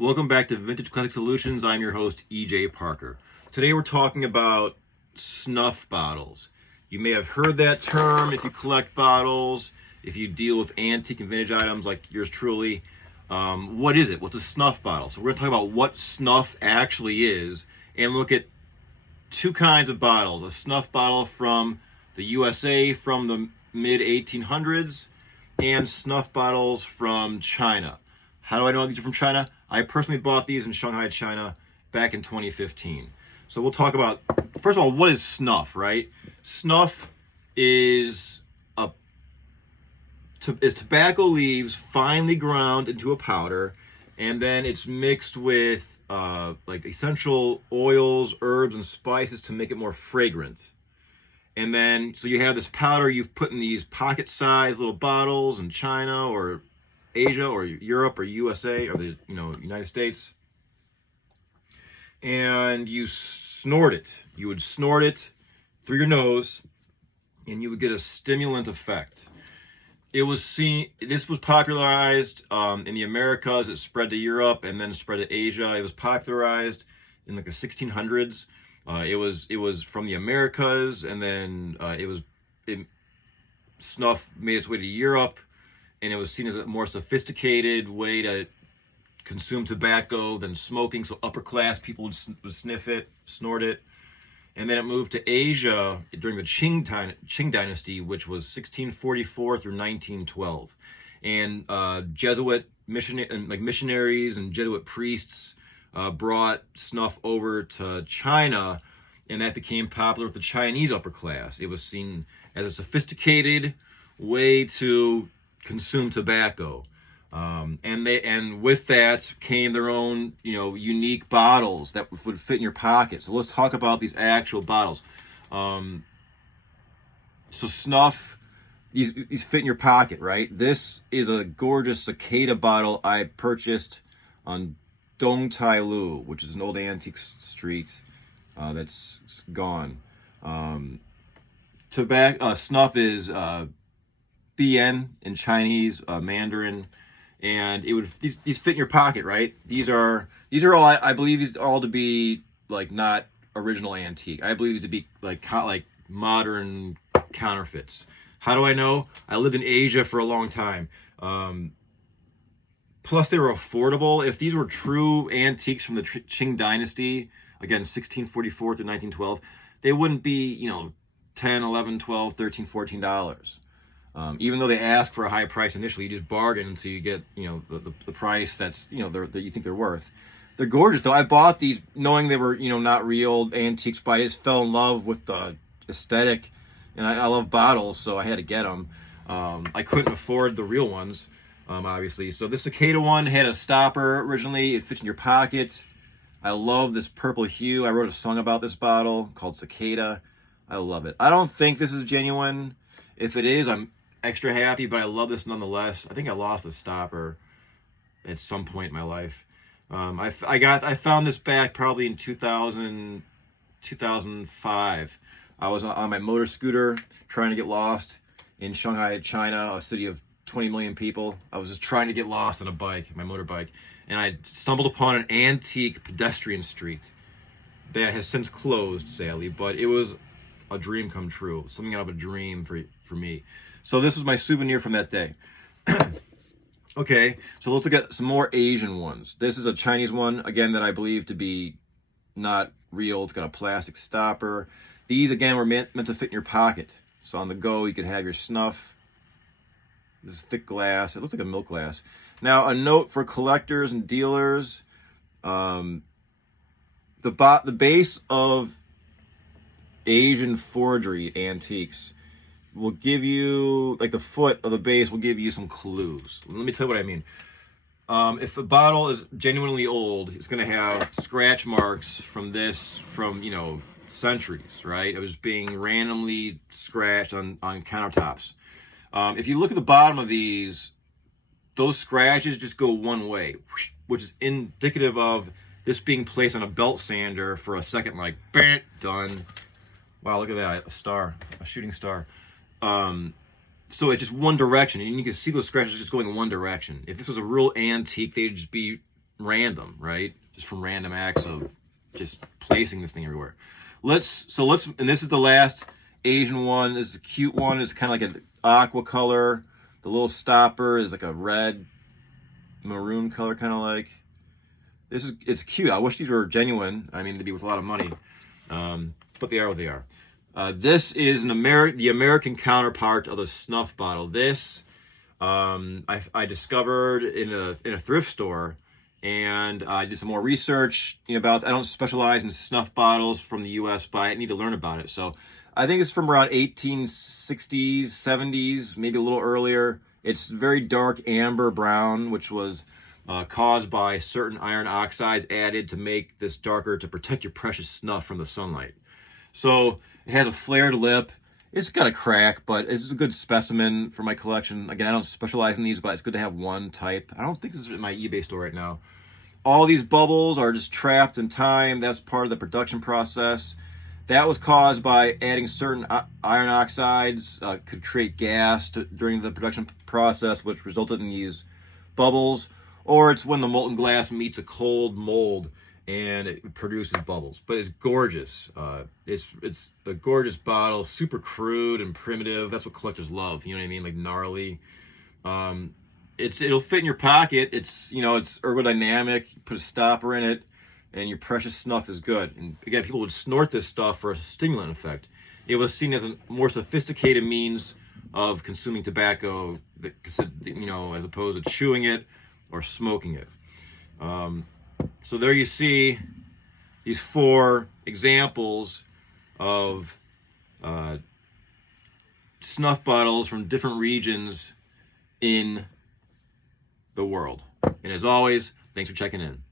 Welcome back to Vintage Classic Solutions. I'm your host, EJ Parker. Today we're talking about snuff bottles. You may have heard that term if you collect bottles, if you deal with antique and vintage items like yours truly. What is it? What's a snuff bottle? So we're going to talk about what snuff actually is and look at two kinds of bottles. A snuff bottle from the USA from the mid-1800s and snuff bottles from China. How do I know these are from China? I personally bought these in Shanghai, China back in 2015. So we'll talk about, first of all, what is snuff, right? Snuff is tobacco leaves finely ground into a powder, and then it's mixed with like essential oils, herbs, and spices to make it more fragrant. And then, so you have this powder you've put in these pocket-sized little bottles in China or Asia or Europe or USA or the United States, and you snort it. You would snort it through your nose, and you would get a stimulant effect. This was popularized in the Americas. It spread to Europe and then spread to Asia. It was popularized in like the 1600s. It was from the Americas, and then snuff made its way to Europe, and it was seen as a more sophisticated way to consume tobacco than smoking. So upper class people would sniff it, snort it. And then it moved to Asia during the Qing Dynasty, which was 1644 through 1912. And Jesuit missionaries and Jesuit priests brought snuff over to China, and that became popular with the Chinese upper class. It was seen as a sophisticated way to consume tobacco, and with that came their own unique bottles that would fit in your pocket. So let's talk about these actual bottles. So snuff, these fit in your pocket, right? This is a gorgeous cicada bottle I purchased on Dong Tai Lu, which is an old antique street that's gone. Snuff is BN in Chinese, Mandarin, and these fit in your pocket, right? These are all I believe these all to be like not original antique. I believe these to be like modern counterfeits. How do I know? I lived in Asia for a long time. Plus, they were affordable. If these were true antiques from the Qing Dynasty, again 1644 to 1912, they wouldn't be 10, 11, 12, 13, $14. Even though they ask for a high price initially, you just bargain until you get the price that's that you think they're worth. They're gorgeous though. I bought these knowing they were not real antiques, but I just fell in love with the aesthetic, and I love bottles, so I had to get them. I couldn't afford the real ones, obviously. So this cicada one had a stopper originally. It fits in your pocket. I love this purple hue. I wrote a song about this bottle called Cicada. I love it. I don't think this is genuine. If it is, I'm extra happy, but I love this nonetheless. I think I lost the stopper at some point in my life. I found this back probably in 2005. I was on my motor scooter trying to get lost in Shanghai, China, a city of 20 million people. I was just trying to get lost on a bike, my motorbike, and I stumbled upon an antique pedestrian street that has since closed, sadly, but it was a dream come true, something out of a dream for me. So this was my souvenir from that day. Okay, so let's look at some more Asian ones. This is a Chinese one, again, that I believe to be not real. It's got a plastic stopper. These, again, were meant to fit in your pocket. So on the go, you could have your snuff. This is thick glass. It looks like a milk glass. Now, a note for collectors and dealers. The base of Asian forgery antiques will give you, like the foot of the base will give you some clues. Let me tell you what I mean. If a bottle is genuinely old, it's going to have scratch marks from centuries, right? It was being randomly scratched on countertops. If you look at the bottom of these, those scratches just go one way, which is indicative of this being placed on a belt sander for a second, like, bam, done. Wow, look at that, a star, a shooting star. So it's just one direction, and you can see those scratches just going in one direction. If this was a real antique, they'd just be random, right? Just from random acts of just placing this thing everywhere. And this is the last Asian one. This is a cute one. It's kind of like an aqua color. The little stopper is like a red maroon color, kind of like. It's cute. I wish these were genuine. I mean, they'd be worth a lot of money. But they are what they are. This is the American counterpart of the Snuff bottle. This I discovered in a thrift store, and I did some more research about. I don't specialize in snuff bottles from the U.S., but I need to learn about it. So I think it's from around 1860s, 70s, maybe a little earlier. It's very dark amber brown, which was caused by certain iron oxides added to make this darker to protect your precious snuff from the sunlight. So it has a flared lip. It's got a crack, but it's a good specimen for my collection. Again, I don't specialize in these, but it's good to have one type. I don't think this is in my eBay store right now. All these bubbles are just trapped in time. That's part of the production process. That was caused by adding certain iron oxides, could create gas during the production process, which resulted in these bubbles. Or it's when the molten glass meets a cold mold and it produces bubbles. But it's gorgeous. It's a gorgeous bottle, super crude and primitive. That's what collectors love. You know what I mean? Like gnarly. It'll fit in your pocket. It's ergodynamic. You put a stopper in it, and your precious snuff is good. And again, people would snort this stuff for a stimulant effect. It was seen as a more sophisticated means of consuming tobacco, as opposed to chewing it or smoking it. So there you see these 4 examples of snuff bottles from different regions in the world. And as always, thanks for checking in.